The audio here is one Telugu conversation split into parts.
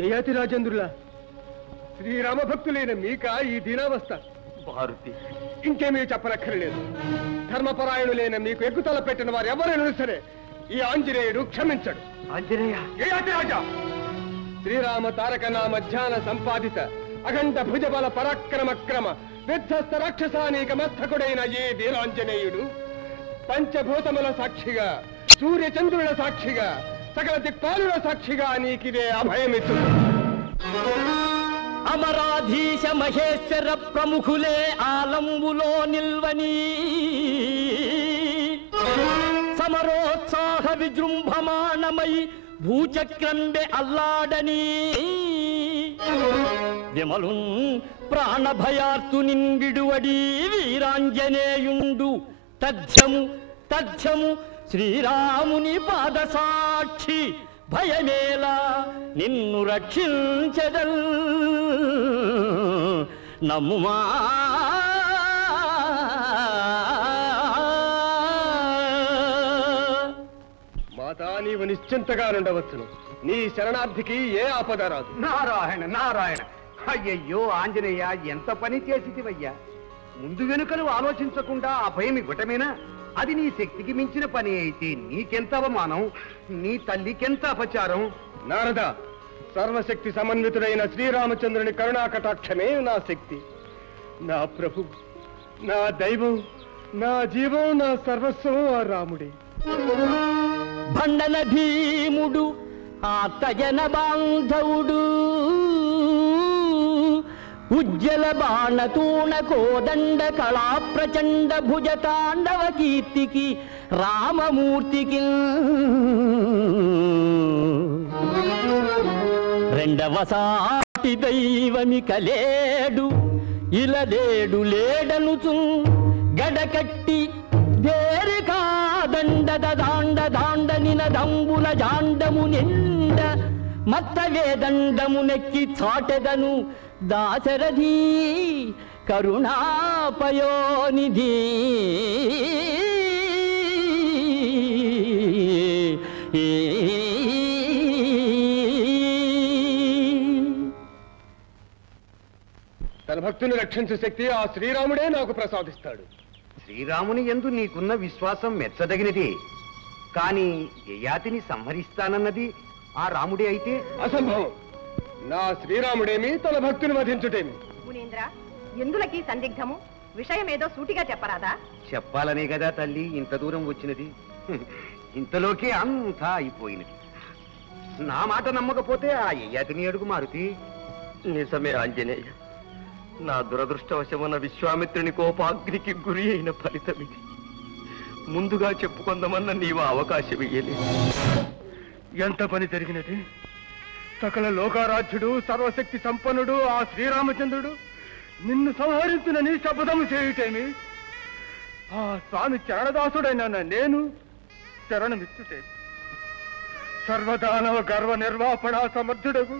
యయాతి రాజేంద్రుల శ్రీరామ భక్తులైన మీక ఈ దీనావస్థ. భారతి, ఇంకేమీ చెప్పనక్కర్లేదు. ధర్మపరాయణులైన మీకు ఎక్కుతల పెట్టిన వారు ఎవరైనా సరే ఈ ఆంజనేయుడు క్షమించడు. ఆంజనేయ! యయాతి రాజా, శ్రీరామ తారక నామ ధ్యాన సంపాదిత అఖండ భుజబల పరాక్రమక్రమ విధ్వస్త రాక్షసానీక మస్తకుడైన ఈ వీరాంజనేయుడు పంచభూతముల సాక్షిగా, సూర్యచంద్రుల సాక్షిగా, సకల దిక్పాలుల సాక్షిగా నీకిదే అభయమిచ్చు. అమరాధీశ మహేశ్వర ప్రముఖులే ఆలంబులో నిల్వని సమరోత్సాహ విజృంభమాణమై భూచక్రంబె అల్లాడని విమలున్ ప్రాణభయార్తునిన్ విడువడి వీరాంజనేయుండు తథ్యము తథ్యము శ్రీరాముని పాదసాక్షి భయమేలా నిన్ను రక్షించెదల్ నమ్ముమా. మాతా, నీవు నిశ్చింతగా నుండవచ్చును. నీ శరణార్థికి ఏ ఆపద రాదు. నారాయణ నారాయణ! అయ్యయ్యో ఆంజనేయ, ఎంత పని చేసివయ్యా! ముందు వెనుకలు ఆలోచించకుండా ఆ భయం ఇవ్వటమేనా? అది నీ శక్తికి మించిన పని అయితే నీకెంత అవమానం, నీ తల్లికెంత అపచారం. నారద, సర్వశక్తి సమన్వితుడైన శ్రీరామచంద్రుని కరుణాకటాక్షమే నా శక్తి, నా ప్రభు, నా దైవం, నా జీవం, నా సర్వస్వం ఆ రాముడే. భండన భీముడు ఆర్తజన బాంధవుడు ఉజ్జల బాణతూణ కోదండ కళా ప్రచండ భుజ తాండవ కీర్తికి రామమూర్తికి రెండవ సాటి దైవమి కలేడు ఇలలేడు లేడనుచు గడకట్టి దేరికా దండద దాండ దాండ నినదంబుల జాండము నిండ మత్త వేదండము నెక్కి చాటెదను దాశరథి కరుణాపయోనిధి. తన భక్తుని రక్షించే శక్తి ఆ శ్రీరాముడే నాకు ప్రసాదిస్తాడు. శ్రీరాముని యందు నీకున్న విశ్వాసం మెచ్చదగినది. కాని యయాతిని సంహరిస్తానన్నది ఆ రాముడే అయితే అసంభవం. నా శ్రీరాముడేమి తన భక్తుని వధించుటేమి. మునీంద్ర, ఎందులకి సందిగ్ధము? విషయమేదో సూటిగా చెప్పరాదా? చెప్పాలనే కదా తల్లి ఇంత దూరం వచ్చినది. ఇంతలోకే అంతా అయిపోయినది. నా మాట నమ్మకపోతే ఆ యయాతిని అడుగు మారుతి. నిజమే ఆంజనేయ, నా దురదృష్టవశమున విశ్వామిత్రుని కోపాగ్నికి గురి అయిన ఫలితం ఇది. ముందుగా చెప్పుకుందామన్న నీవు అవకాశం ఇయ్యలేదు. ఎంత పని జరిగినది! సకల లోకారాధ్యుడు, సర్వశక్తి సంపన్నుడు ఆ శ్రీరామచంద్రుడు నిన్ను సంహరించునని శపథము చేయుటేమి? ఆ స్వామి చరణదాసుడైన నేను శరణమిచ్చుటే. సర్వదానవ గర్వ నిర్వాపణ సమర్థుడకు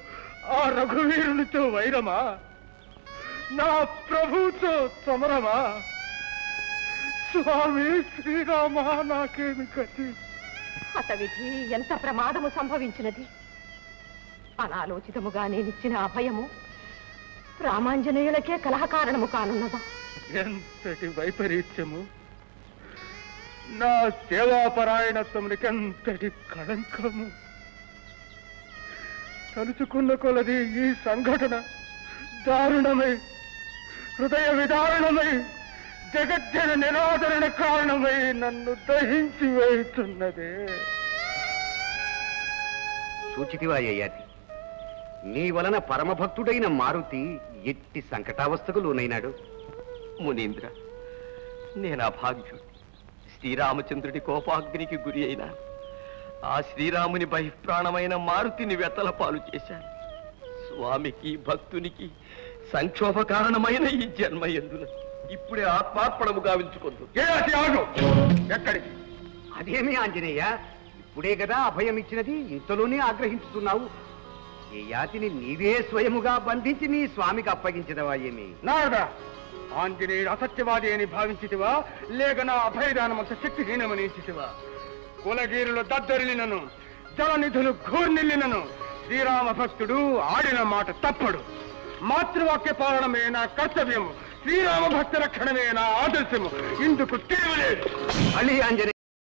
ఆ రఘువీరునితో వైరమా? నా ప్రభుతో సమరమా? స్వామి శ్రీరామ, నాకేమి గతి? హతవిధి, ఎంత ప్రమాదము సంభవించినది! అనాలోచితముగా నేనిచ్చిన అభయము రామాంజనేయులకే కలహ కారణము కానున్నదా? ఎంతటి వైపరీత్యము! నా సేవాపరాయణత్వమునికెంతటి కళంకము! తలుచుకున్న కొలది ఈ సంఘటన దారుణమై, హృదయ విదారుణమై, జగజ్జన నిరాదరణ కారణమై నన్ను దహించి వేస్తున్నదే. సూచితివా యయాతి, నీ వలన పరమభక్తుడైన మారుతి ఎట్టి సంకటావస్థకు లోనైనాడు. మునీంద్ర, నేను అభాగ్యుడు. శ్రీరామచంద్రుడి కోపాగ్నికి గురి అయినా ఆ శ్రీరాముని బహిప్రాణమైన మారుతిని వెతల పాలు చేశాను. స్వామికి భక్తునికి సంక్షోభ కారణమైన ఈ జన్మ ఎందున ఇప్పుడే ఆత్మార్పణము గావించుకుందు. ఎక్కడికి? అదేమి ఆంజనేయ, ఇప్పుడే కదా అభయం ఇచ్చినది, ఇంతలోనే ఆగ్రహించుతున్నావు. ఏ యాతిని నీవే స్వయముగా బంధించి నీ స్వామికి అప్పగించదవా ఏమి? నారదా, ఆంజనేయుడు అసత్యవాది అని భావించితివా, లేక నా అభయదానమంత శక్తిహీనమని ఇచ్చితివా? కులగీరులు దద్దరిల్లినను, జలనిధులు ఘూర్నిల్లినను, శ్రీరామ భక్తుడు ఆడిన మాట తప్పడు. మాతృవాక్య పాలనమే నా కర్తవ్యము. శ్రీరామ భక్త రక్షణమే నా ఆదర్శము. ఇందుకు తిరుగులేదు. మళ్ళీ ఆంజనేయ